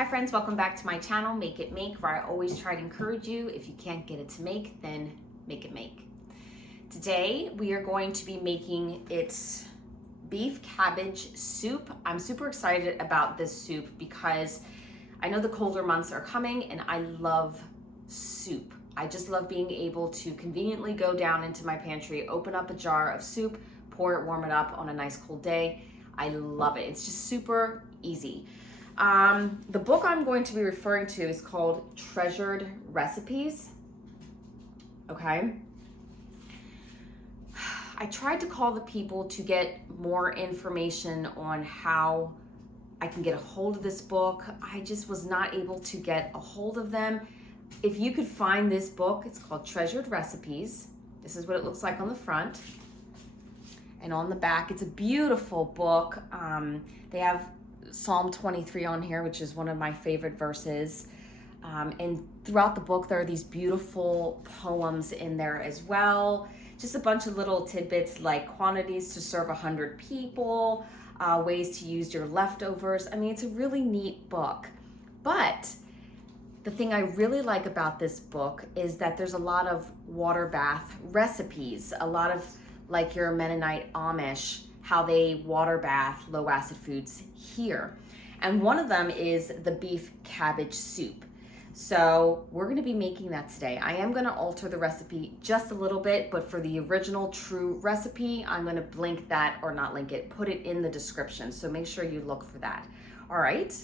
Hi friends, welcome back to my channel, Make It Make, where I always try to encourage you, if you can't get it to make, then make it make. Today, we are going to be making its beef cabbage soup. I'm super excited about this soup because I know the colder months are coming and I love soup. I just love being able to conveniently go down into my pantry, open up a jar of soup, pour it, warm it up on a nice cold day. I love it. It's just super easy. The book I'm going to be referring to is called Treasured Recipes. Okay. I tried to call the people to get more information on how I can get a hold of this book. I just was not able to get a hold of them. If you could find this book, it's called Treasured Recipes. This is what it looks like on the front. And on the back, it's a beautiful book. They have Psalm 23 on here, which is one of my favorite verses. And throughout the book, there are these beautiful poems in there as well. Just a bunch of little tidbits like quantities to serve 100 people, ways to use your leftovers. I mean, it's a really neat book. But the thing I really like about this book is that there's a lot of water bath recipes, a lot of like your Mennonite Amish, how they water bath low acid foods here. And one of them is the beef cabbage soup. So we're gonna be making that today. I am gonna alter the recipe just a little bit, but for the original true recipe, I'm gonna link that, or not link it, put it in the description. So make sure you look for that. All right,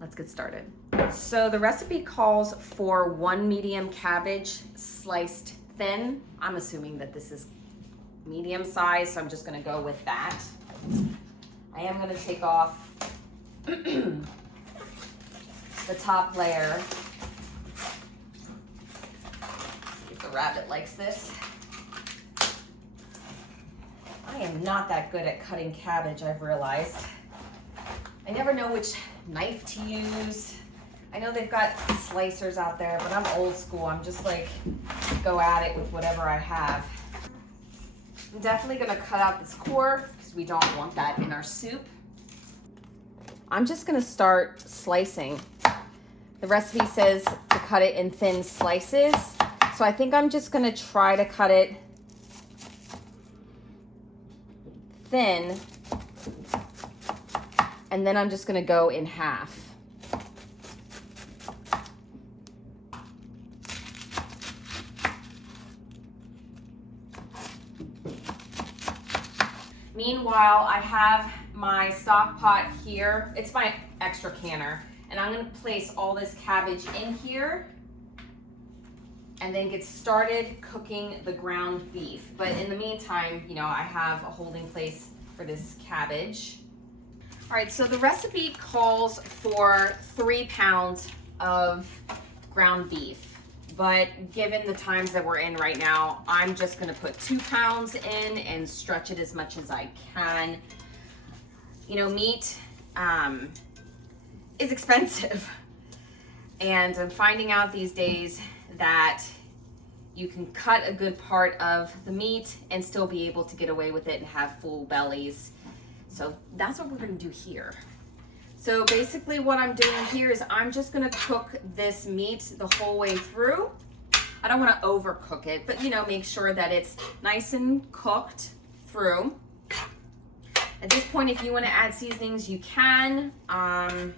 let's get started. So the recipe calls for 1 medium cabbage sliced thin. I'm assuming that this is medium size, so I'm just gonna go with that. I am gonna take off the top layer. See if the rabbit likes this. I am not that good at cutting cabbage, I've realized. I never know which knife to use. I know they've got slicers out there, but I'm old school. I'm just like, go at it with whatever I have. I'm definitely gonna cut out this core because we don't want that in our soup. I'm just gonna start slicing. The recipe says to cut it in thin slices. So I think I'm just gonna try to cut it thin, and then I'm just gonna go in half. Meanwhile, I have my stock pot here. It's my extra canner. And I'm gonna place all this cabbage in here and then get started cooking the ground beef. But in the meantime, you know, I have a holding place for this cabbage. All right, so the recipe calls for 3 pounds of ground beef. But given the times that we're in right now, I'm just gonna put 2 pounds in and stretch it as much as I can. You know, meat is expensive. And I'm finding out these days that you can cut a good part of the meat and still be able to get away with it and have full bellies. So that's what we're gonna do here. So basically what I'm doing here is I'm just gonna cook this meat the whole way through. I don't wanna overcook it, but you know, make sure that it's nice and cooked through. At this point, if you wanna add seasonings, you can. I'm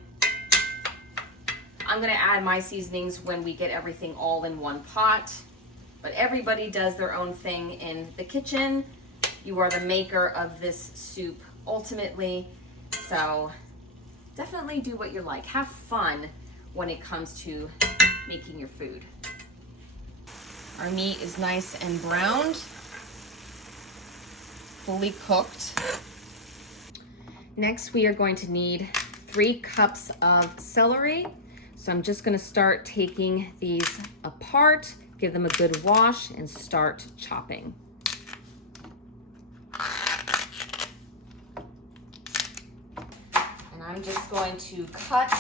gonna add my seasonings when we get everything all in one pot, but everybody does their own thing in the kitchen. You are the maker of this soup ultimately, so definitely do what you like. Have fun when it comes to making your food. Our meat is nice and browned, fully cooked. Next, we are going to need 3 cups of celery. So I'm just gonna start taking these apart, give them a good wash, and start chopping. I'm just going to cut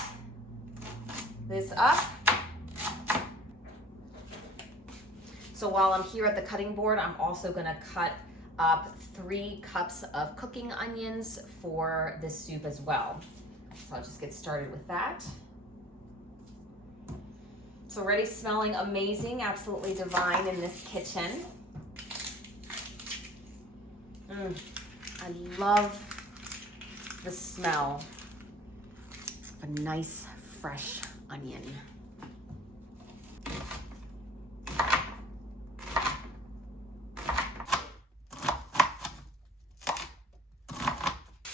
this up. So while I'm here at the cutting board, I'm also gonna cut up 3 cups of cooking onions for this soup as well. So I'll just get started with that. It's already smelling amazing, absolutely divine in this kitchen. I love the smell of a nice fresh onion.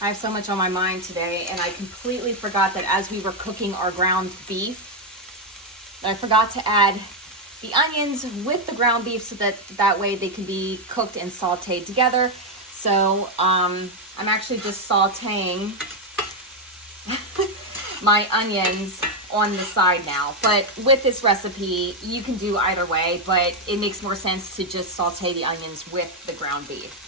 I have so much on my mind today, and I completely forgot that as we were cooking our ground beef, I forgot to add the onions with the ground beef so that way they can be cooked and sauteed together. So I'm actually just sauteing my onions on the side now. But with this recipe, you can do either way, but it makes more sense to just saute the onions with the ground beef.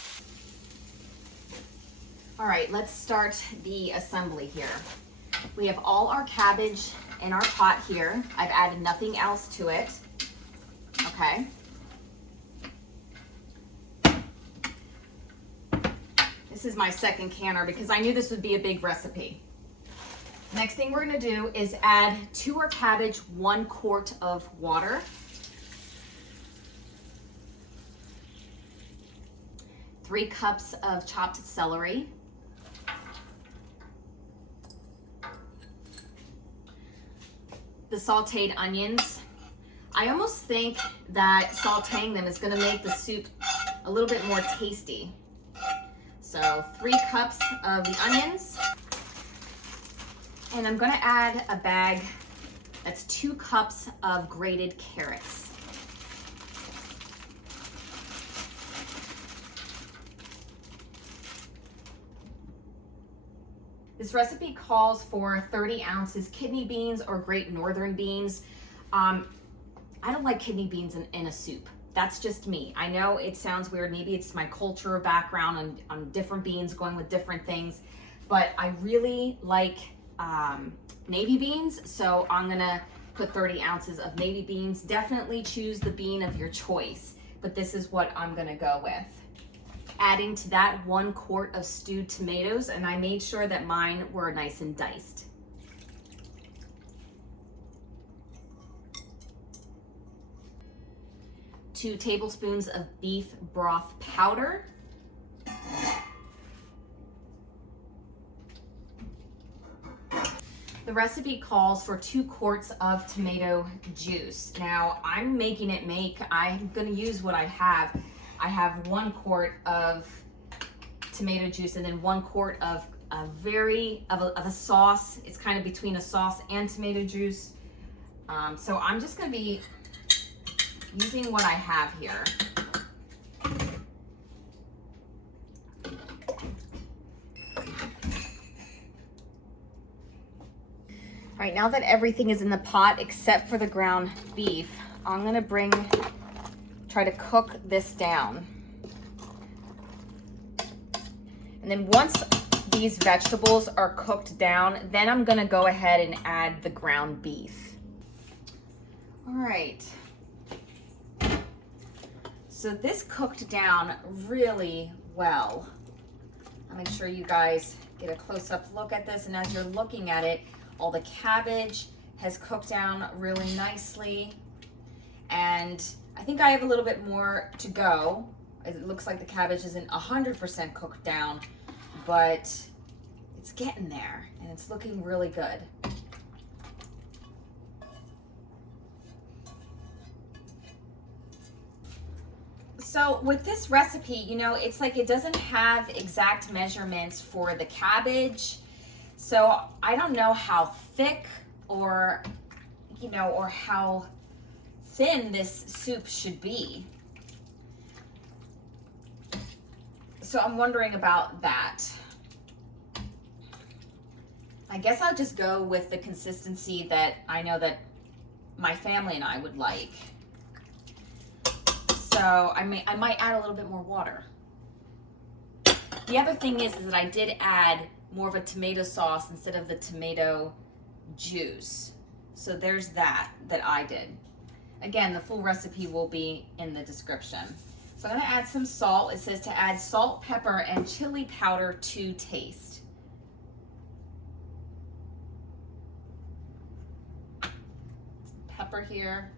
All right, let's start the assembly here. We have all our cabbage in our pot here. I've added nothing else to it. Okay. This is my second canner because I knew this would be a big recipe. Next thing we're gonna do is add to our cabbage 1 quart of water. 3 cups of chopped celery. The sauteed onions. I almost think that sauteing them is gonna make the soup a little bit more tasty. So 3 cups of the onions. And I'm gonna add a bag that's 2 cups of grated carrots. This recipe calls for 30 ounces kidney beans or great northern beans. I don't like kidney beans in a soup. That's just me. I know it sounds weird. Maybe it's my culture or background on different beans going with different things, but I really like navy beans. So I'm gonna put 30 ounces of navy beans. Definitely choose the bean of your choice, but this is what I'm gonna go with. Adding to that 1 quart of stewed tomatoes, and I made sure that mine were nice and diced. Two tablespoons of beef broth powder. The recipe calls for 2 quarts of tomato juice. Now I'm making it I'm gonna use what I have. I have 1 quart of tomato juice and then 1 quart of a sauce. It's kind of between a sauce and tomato juice. So I'm just gonna be using what I have here. All right, now that everything is in the pot except for the ground beef, I'm gonna try to cook this down. And then once these vegetables are cooked down, then I'm gonna go ahead and add the ground beef. All right. So this cooked down really well. I'll make sure you guys get a close-up look at this, and as you're looking at it, all the cabbage has cooked down really nicely, and I think I have a little bit more to go. It looks like the cabbage isn't 100% cooked down, but it's getting there, and it's looking really good. So with this recipe, you know, it's like it doesn't have exact measurements for the cabbage. So I don't know how thick or how thin this soup should be. So I'm wondering about that. I guess I'll just go with the consistency that I know that my family and I would like. So I might add a little bit more water. The other thing is that I did add more of a tomato sauce instead of the tomato juice. So there's that I did. Again, the full recipe will be in the description. So I'm gonna add some salt. It says to add salt, pepper, and chili powder to taste. pepper here.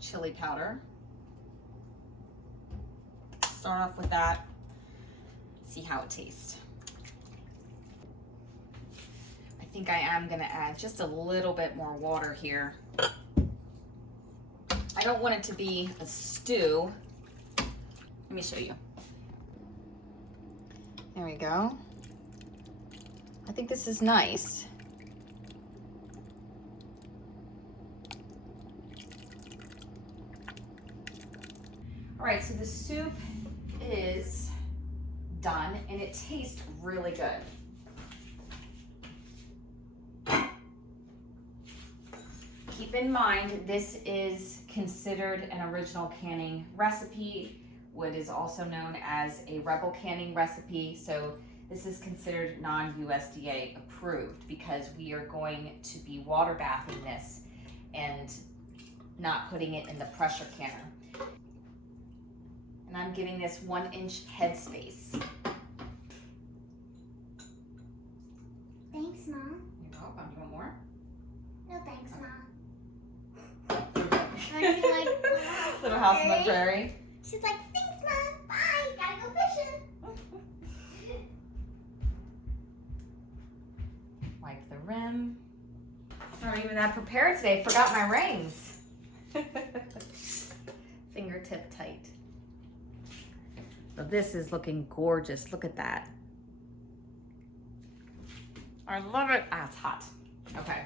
Chili powder. Start off with that. See how it tastes. I think I am gonna add just a little bit more water here. I don't want it to be a stew. Let me show you. There we go. I think this is nice. All right, so the soup is done and it tastes really good. Keep in mind, this is considered an original canning recipe, what is also known as a rebel canning recipe. So this is considered non-USDA approved because we are going to be water bathing this and not putting it in the pressure canner. And I'm giving this 1-inch headspace. Thanks, Mom. You're welcome. You want more? No, thanks, Mom. Little house on the prairie. She's like, thanks, Mom. Bye. Gotta go fishing. Wipe the rim. I don't even have prepared today. Forgot my rings. Fingertip tight. So this is looking gorgeous. Look at that. I love it. Ah, it's hot. Okay.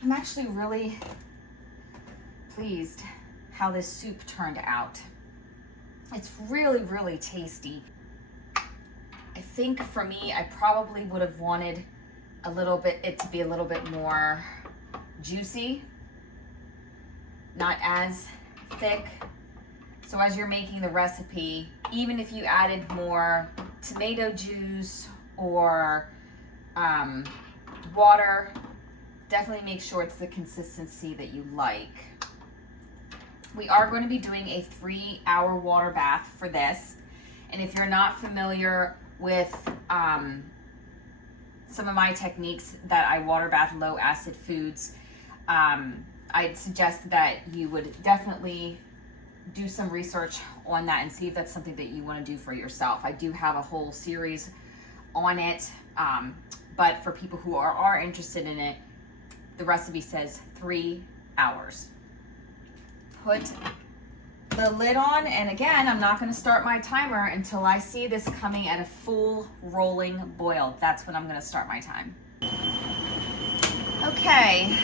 I'm actually really pleased how this soup turned out. It's really, really tasty. I think for me, I probably would have wanted it to be a little bit more juicy, not as thick. So as you're making the recipe, even if you added more tomato juice or water, definitely make sure it's the consistency that you like. We are going to be doing a 3-hour water bath for this. And if you're not familiar with some of my techniques that I water bath low acid foods, I'd suggest that you would definitely do some research on that and see if that's something that you want to do for yourself. I do have a whole series on it, but for people who are interested in it, the recipe says 3 hours. Put the lid on, and again, I'm not going to start my timer until I see this coming at a full rolling boil. That's when I'm going to start my time. Okay,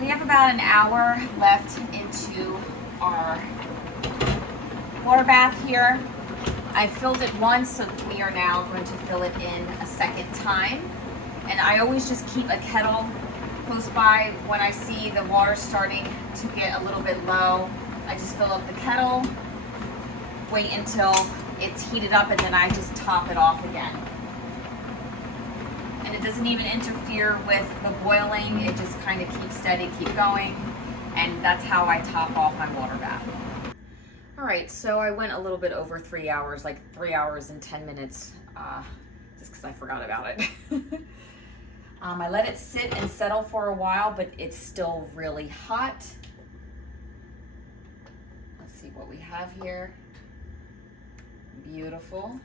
we have about an hour left into our water bath here. I filled it once, so we are now going to fill it in a second time. And I always just keep a kettle close by. When I see the water starting to get a little bit low, I just fill up the kettle, wait until it's heated up, and then I just top it off again. And it doesn't even interfere with the boiling. It just kind of keeps steady, keep going. And that's how I top off my water bath. All right, so I went a little bit over 3 hours, like 3 hours and 10 minutes, just because I forgot about it. I let it sit and settle for a while, but it's still really hot. Let's see what we have here. Beautiful.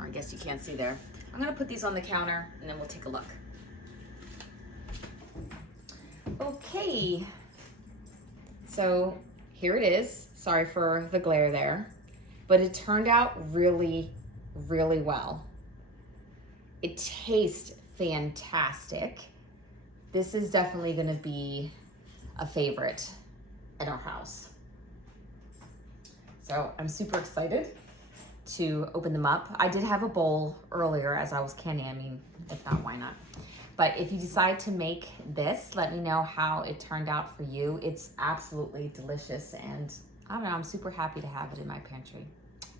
I guess you can't see there. I'm gonna put these on the counter and then we'll take a look. Okay, so here it is. Sorry for the glare there, but it turned out really, really well. It tastes fantastic. This is definitely gonna be a favorite at our house. So I'm super excited to open them up. I did have a bowl earlier as I was canning. I mean, if not, why not? But if you decide to make this, let me know how it turned out for you. It's absolutely delicious, and I don't know, I'm super happy to have it in my pantry.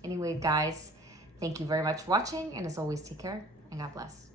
Anyway, guys, thank you very much for watching, and as always, take care and God bless.